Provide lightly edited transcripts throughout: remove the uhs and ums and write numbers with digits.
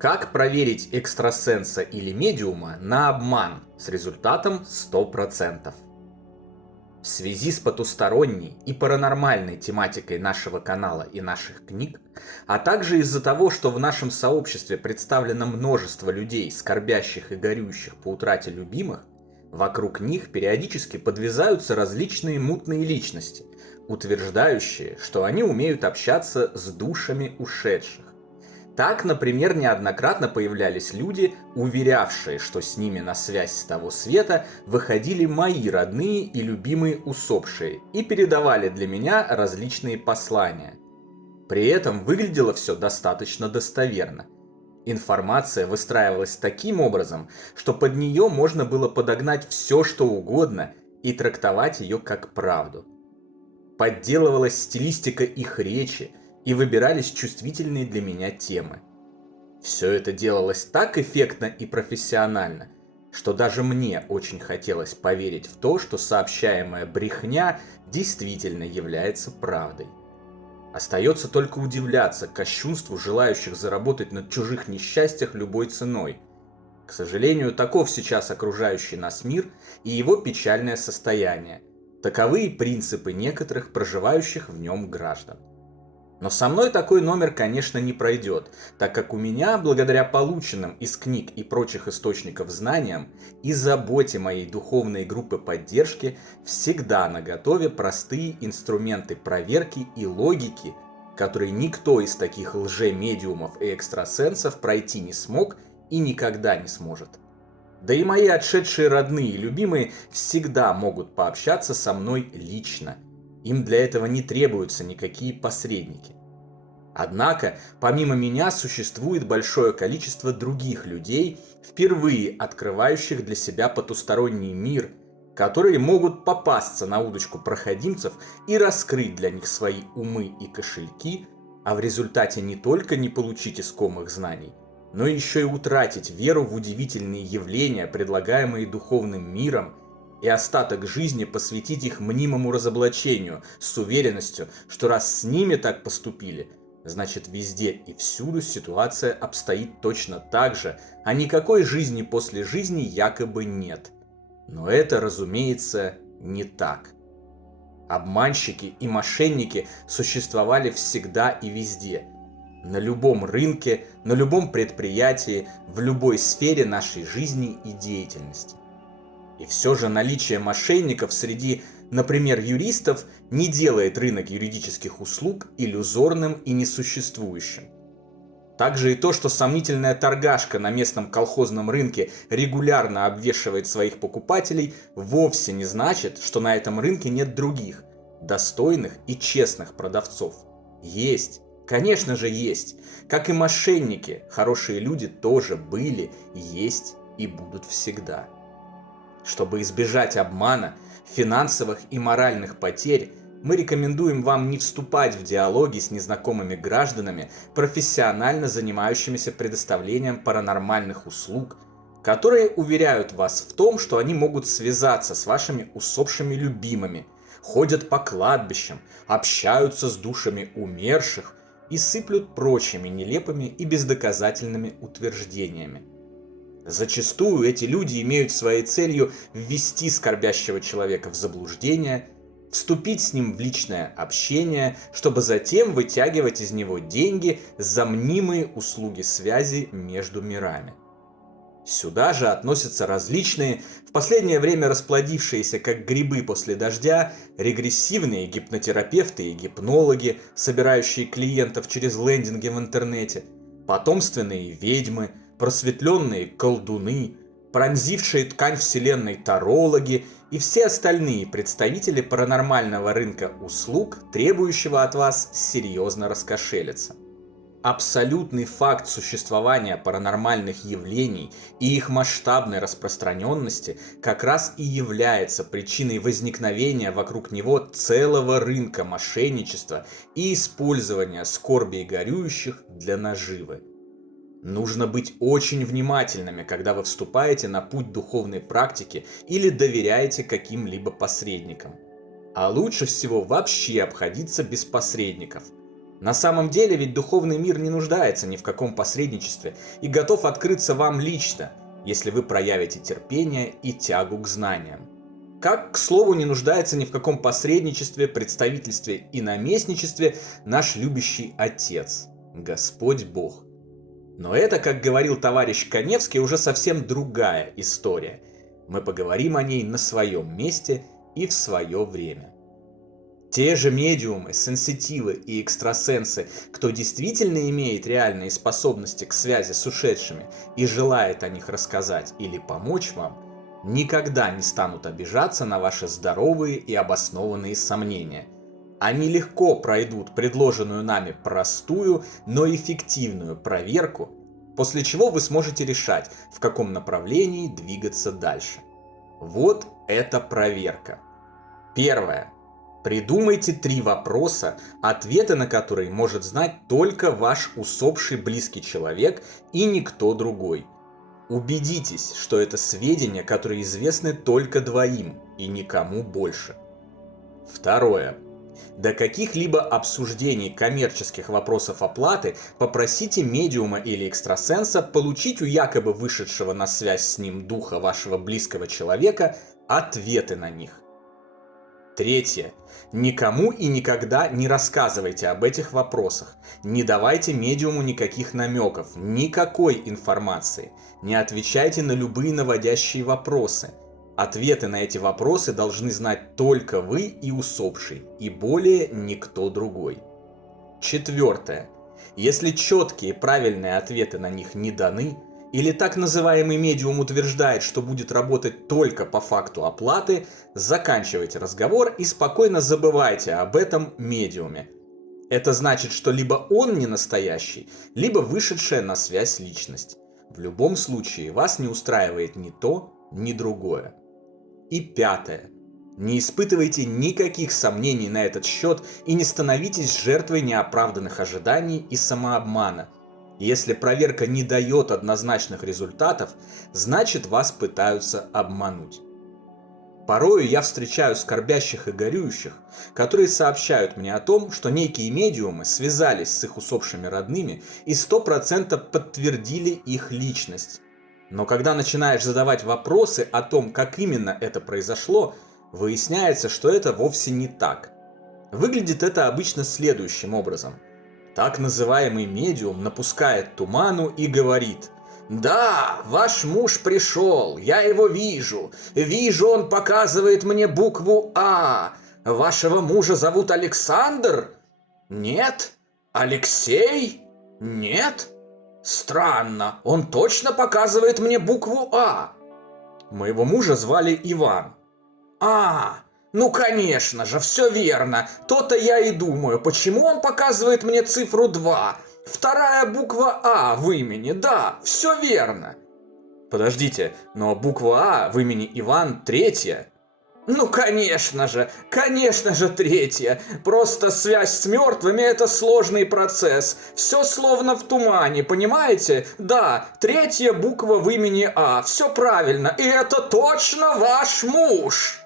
Как проверить экстрасенса или медиума на обман с результатом 100%? В связи с потусторонней и паранормальной тематикой нашего канала и наших книг, а также из-за того, что в нашем сообществе представлено множество людей, скорбящих и горюющих по утрате любимых, вокруг них периодически подвязаются различные мутные личности, утверждающие, что они умеют общаться с душами ушедших. Так, например, неоднократно появлялись люди, уверявшие, что с ними на связь с того света выходили мои родные и любимые усопшие и передавали для меня различные послания. При этом выглядело все достаточно достоверно. Информация выстраивалась таким образом, что под нее можно было подогнать все, что угодно, и трактовать ее как правду. Подделывалась стилистика их речи, и выбирались чувствительные для меня темы. Все это делалось так эффектно и профессионально, что даже мне очень хотелось поверить в то, что сообщаемая брехня действительно является правдой. Остается только удивляться кощунству желающих заработать на чужих несчастьях любой ценой. К сожалению, таков сейчас окружающий нас мир и его печальное состояние. Таковы и принципы некоторых проживающих в нем граждан. Но со мной такой номер, конечно, не пройдет, так как у меня, благодаря полученным из книг и прочих источников знаниям и заботе моей духовной группы поддержки, всегда наготове простые инструменты проверки и логики, которые никто из таких лже-медиумов и экстрасенсов пройти не смог и никогда не сможет. Да и мои отшедшие родные и любимые всегда могут пообщаться со мной лично. Им для этого не требуются никакие посредники. Однако, помимо меня существует большое количество других людей, впервые открывающих для себя потусторонний мир, которые могут попасться на удочку проходимцев и раскрыть для них свои умы и кошельки, а в результате не только не получить искомых знаний, но еще и утратить веру в удивительные явления, предлагаемые духовным миром, и остаток жизни посвятить их мнимому разоблачению с уверенностью, что раз с ними так поступили, значит везде и всюду ситуация обстоит точно так же, а никакой жизни после жизни якобы нет. Но это, разумеется, не так. Обманщики и мошенники существовали всегда и везде. На любом рынке, на любом предприятии, в любой сфере нашей жизни и деятельности. И все же наличие мошенников среди, например, юристов не делает рынок юридических услуг иллюзорным и несуществующим. Также и то, что сомнительная торгашка на местном колхозном рынке регулярно обвешивает своих покупателей, вовсе не значит, что на этом рынке нет других, достойных и честных продавцов. Есть. Конечно же есть. Как и мошенники, хорошие люди тоже были, есть и будут всегда. Чтобы избежать обмана, финансовых и моральных потерь, мы рекомендуем вам не вступать в диалоги с незнакомыми гражданами, профессионально занимающимися предоставлением паранормальных услуг, которые уверяют вас в том, что они могут связаться с вашими усопшими любимыми, ходят по кладбищам, общаются с душами умерших и сыплют прочими нелепыми и бездоказательными утверждениями. Зачастую эти люди имеют своей целью ввести скорбящего человека в заблуждение, вступить с ним в личное общение, чтобы затем вытягивать из него деньги за мнимые услуги связи между мирами. Сюда же относятся различные, в последнее время расплодившиеся как грибы после дождя, регрессивные гипнотерапевты и гипнологи, собирающие клиентов через лендинги в интернете, потомственные ведьмы, просветленные колдуны, пронзившие ткань вселенной тарологи и все остальные представители паранормального рынка услуг, требующего от вас серьезно раскошелиться. Абсолютный факт существования паранормальных явлений и их масштабной распространенности как раз и является причиной возникновения вокруг него целого рынка мошенничества и использования скорби и горюющих для наживы. Нужно быть очень внимательными, когда вы вступаете на путь духовной практики или доверяете каким-либо посредникам. А лучше всего вообще обходиться без посредников. На самом деле ведь духовный мир не нуждается ни в каком посредничестве и готов открыться вам лично, если вы проявите терпение и тягу к знаниям. Как, к слову, не нуждается ни в каком посредничестве, представительстве и наместничестве наш любящий Отец, Господь Бог. Но это, как говорил товарищ Каневский, уже совсем другая история. Мы поговорим о ней на своем месте и в свое время. Те же медиумы, сенситивы и экстрасенсы, кто действительно имеет реальные способности к связи с ушедшими и желает о них рассказать или помочь вам, никогда не станут обижаться на ваши здоровые и обоснованные сомнения. Они легко пройдут предложенную нами простую, но эффективную проверку, после чего вы сможете решать, в каком направлении двигаться дальше. Вот это проверка. Первое. Придумайте 3 вопроса, ответы на которые может знать только ваш усопший близкий человек и никто другой. Убедитесь, что это сведения, которые известны только двоим и никому больше. Второе. До каких-либо обсуждений коммерческих вопросов оплаты попросите медиума или экстрасенса получить у якобы вышедшего на связь с ним духа вашего близкого человека ответы на них. Третье. Никому и никогда не рассказывайте об этих вопросах. Не давайте медиуму никаких намеков, никакой информации. Не отвечайте на любые наводящие вопросы. Ответы на эти вопросы должны знать только вы и усопший, и более никто другой. Четвертое. Если четкие и правильные ответы на них не даны, или так называемый медиум утверждает, что будет работать только по факту оплаты, заканчивайте разговор и спокойно забывайте об этом медиуме. Это значит, что либо он не настоящий, либо вышедшая на связь личность. В любом случае вас не устраивает ни то, ни другое. И пятое. Не испытывайте никаких сомнений на этот счет и не становитесь жертвой неоправданных ожиданий и самообмана. Если проверка не дает однозначных результатов, значит вас пытаются обмануть. Порою я встречаю скорбящих и горюющих, которые сообщают мне о том, что некие медиумы связались с их усопшими родными и 100% подтвердили их личность. Но когда начинаешь задавать вопросы о том, как именно это произошло, выясняется, что это вовсе не так. Выглядит это обычно следующим образом. Так называемый медиум напускает туману и говорит: «Да, ваш муж пришел, я его вижу. Вижу, он показывает мне букву А. Вашего мужа зовут Александр? Нет? Алексей? Нет? Странно, он точно показывает мне букву А. Моего мужа звали Иван. А, ну конечно же, все верно. То-то я и думаю, почему он показывает мне цифру 2. Вторая буква А в имени, да, все верно. Подождите, но буква А в имени Иван третья. Ну конечно же, третья. Просто связь с мертвыми — это сложный процесс. Все словно в тумане, понимаете? Да, третья буква в имени А, все правильно, и это точно ваш муж.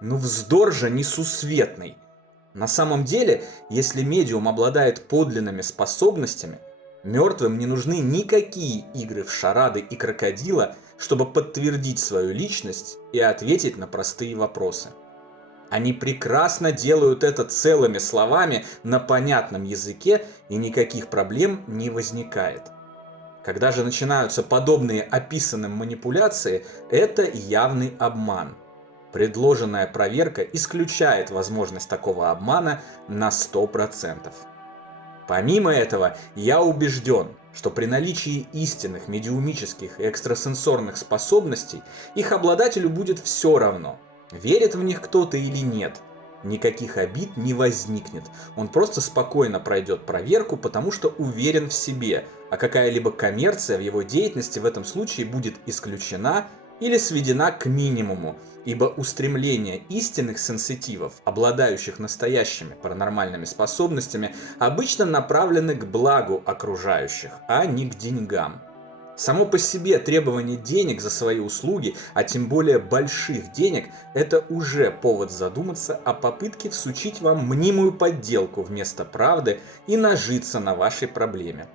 Ну вздор же несусветный. На самом деле, если медиум обладает подлинными способностями, мертвым не нужны никакие игры в шарады и крокодила, чтобы подтвердить свою личность и ответить на простые вопросы. Они прекрасно делают это целыми словами на понятном языке, и никаких проблем не возникает. Когда же начинаются подобные описанным манипуляции, это явный обман. Предложенная проверка исключает возможность такого обмана на 100%. Помимо этого, я убежден, что при наличии истинных медиумических и экстрасенсорных способностей их обладателю будет все равно, верит в них кто-то или нет. Никаких обид не возникнет, он просто спокойно пройдет проверку, потому что уверен в себе, а какая-либо коммерция в его деятельности в этом случае будет исключена или сведена к минимуму, ибо устремления истинных сенситивов, обладающих настоящими паранормальными способностями, обычно направлены к благу окружающих, а не к деньгам. Само по себе требование денег за свои услуги, а тем более больших денег, это уже повод задуматься о попытке всучить вам мнимую подделку вместо правды и нажиться на вашей проблеме.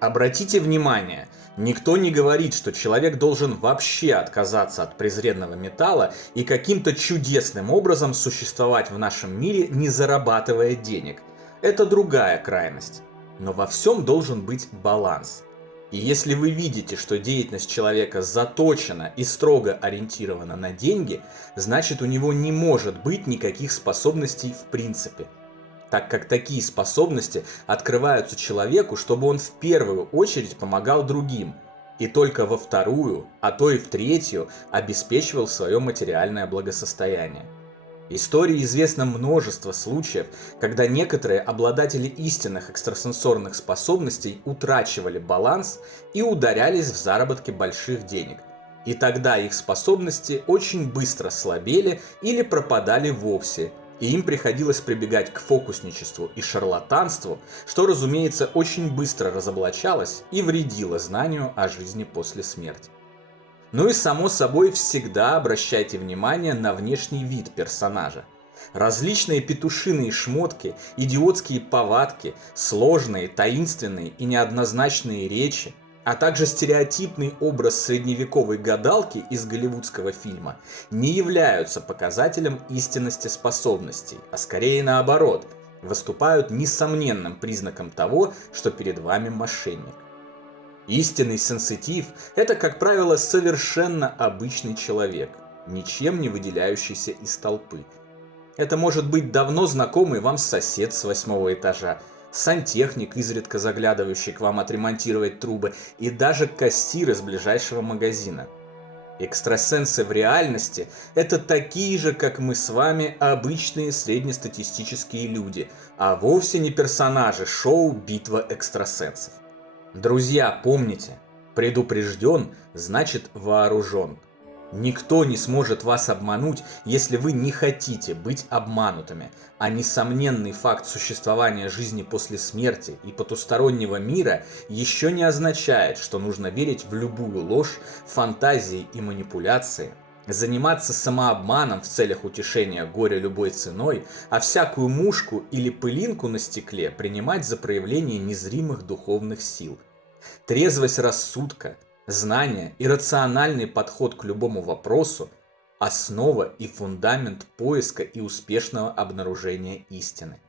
Обратите внимание, никто не говорит, что человек должен вообще отказаться от презренного металла и каким-то чудесным образом существовать в нашем мире, не зарабатывая денег. Это другая крайность. Но во всем должен быть баланс. И если вы видите, что деятельность человека заточена и строго ориентирована на деньги, значит у него не может быть никаких способностей в принципе. Так как такие способности открываются человеку, чтобы он в первую очередь помогал другим, и только во вторую, а то и в третью обеспечивал свое материальное благосостояние. Истории известно множество случаев, когда некоторые обладатели истинных экстрасенсорных способностей утрачивали баланс и ударялись в заработке больших денег. И тогда их способности очень быстро слабели или пропадали вовсе, и им приходилось прибегать к фокусничеству и шарлатанству, что, разумеется, очень быстро разоблачалось и вредило знанию о жизни после смерти. Ну и само собой всегда обращайте внимание на внешний вид персонажа. Различные петушиные шмотки, идиотские повадки, сложные, таинственные и неоднозначные речи, а также стереотипный образ средневековой гадалки из голливудского фильма не являются показателем истинности способностей, а скорее наоборот, выступают несомненным признаком того, что перед вами мошенник. Истинный сенситив – это, как правило, совершенно обычный человек, ничем не выделяющийся из толпы. Это может быть давно знакомый вам сосед с 8-го этажа, сантехник, изредка заглядывающий к вам отремонтировать трубы, и даже кассир из ближайшего магазина. Экстрасенсы в реальности – это такие же, как мы с вами, обычные среднестатистические люди, а вовсе не персонажи шоу «Битва экстрасенсов». Друзья, помните, предупрежден значит вооружен. Никто не сможет вас обмануть, если вы не хотите быть обманутыми, а несомненный факт существования жизни после смерти и потустороннего мира еще не означает, что нужно верить в любую ложь, фантазии и манипуляции, заниматься самообманом в целях утешения горя любой ценой, а всякую мушку или пылинку на стекле принимать за проявление незримых духовных сил. Трезвость рассудка, знание и рациональный подход к любому вопросу – основа и фундамент поиска и успешного обнаружения истины.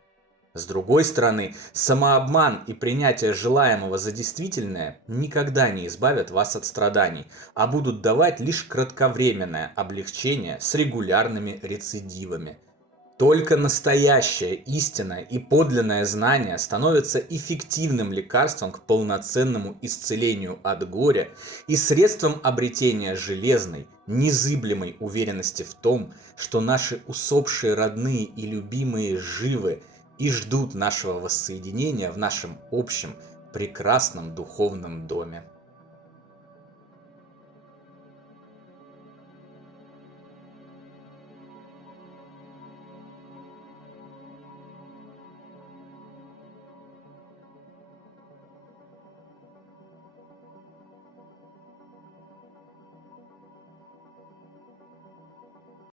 С другой стороны, самообман и принятие желаемого за действительное никогда не избавят вас от страданий, а будут давать лишь кратковременное облегчение с регулярными рецидивами. Только настоящая истина и подлинное знание становятся эффективным лекарством к полноценному исцелению от горя и средством обретения железной, незыблемой уверенности в том, что наши усопшие родные и любимые живы и ждут нашего воссоединения в нашем общем прекрасном духовном доме.